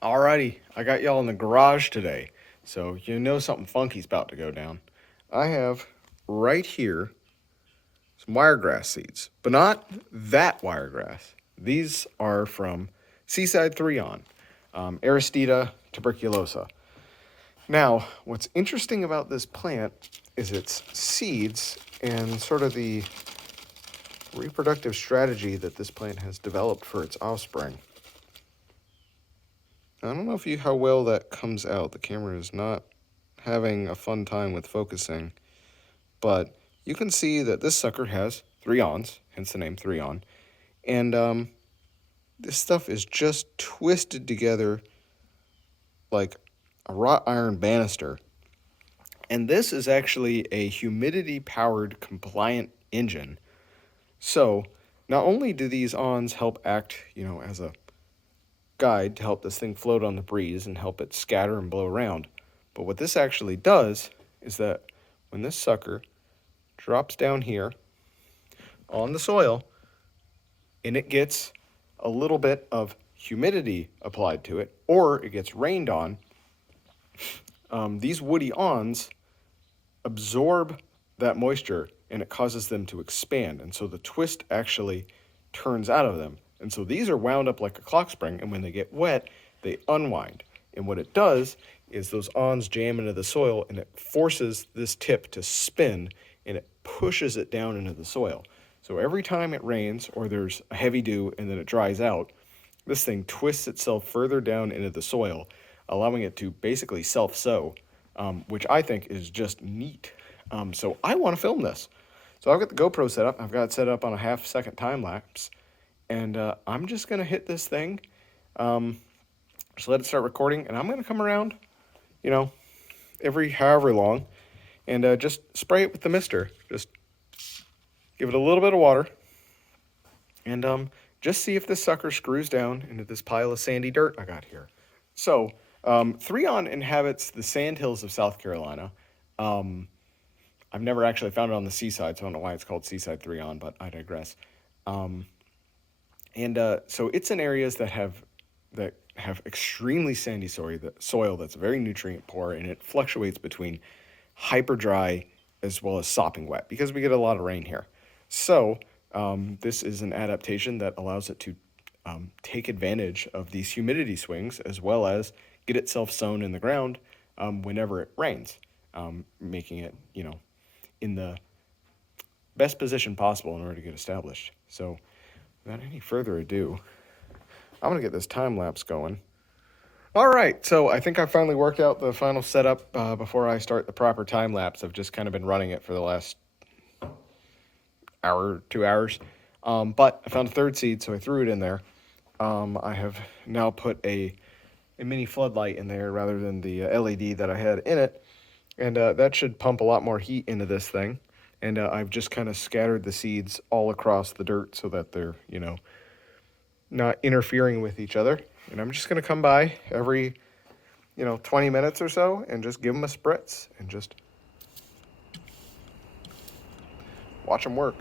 Alrighty, I got y'all in the garage today, so you know something funky's about to go down. I have right here some wiregrass seeds, but not that wiregrass. These are from Seaside Threeawn, Aristida tuberculosa. Now, what's interesting about this plant is its seeds and sort of the reproductive strategy that this plant has developed for its offspring. I don't know how well that comes out. The camera is not having a fun time with focusing, but you can see that this sucker has threons, hence the name Threawn, and this stuff is just twisted together like a wrought iron banister. And this is actually a humidity powered compliant engine. So not only do these awns help act, as a guide to help this thing float on the breeze and help it scatter and blow around. But what this actually does is that when this sucker drops down here on the soil and it gets a little bit of humidity applied to it, or it gets rained on, these woody awns absorb that moisture and it causes them to expand. And so the twist actually turns out of them. And so these are wound up like a clock spring, and when they get wet, they unwind. And what it does is those awns jam into the soil, and it forces this tip to spin, and it pushes it down into the soil. So every time it rains or there's a heavy dew and then it dries out, this thing twists itself further down into the soil, allowing it to basically self-sow, which I think is just neat. So I want to film this. So I've got the GoPro set up. I've got it set up on a half-second time lapse. And I'm just going to hit this thing, just let it start recording, and I'm going to come around, every however long, and just spray it with the mister. Just give it a little bit of water, and just see if this sucker screws down into this pile of sandy dirt I got here. So, Threawn inhabits the sandhills of South Carolina. I've never actually found it on the seaside, so I don't know why it's called Seaside Threawn, but I digress. So it's in areas that have extremely sandy soil that's very nutrient poor, and it fluctuates between hyper dry as well as sopping wet because we get a lot of rain here. So this is an adaptation that allows it to take advantage of these humidity swings as well as get itself sown in the ground whenever it rains, making it in the best position possible in order to get established. So without any further ado, I'm going to get this time lapse going. All right, so I think I finally worked out the final setup before I start the proper time lapse. I've just kind of been running it for the last hour, 2 hours. But I found a third seed, so I threw it in there. I have now put a mini floodlight in there rather than the LED that I had in it. And that should pump a lot more heat into this thing. And I've just kind of scattered the seeds all across the dirt so that they're, not interfering with each other. And I'm just going to come by every, 20 minutes or so and just give them a spritz and just watch them work.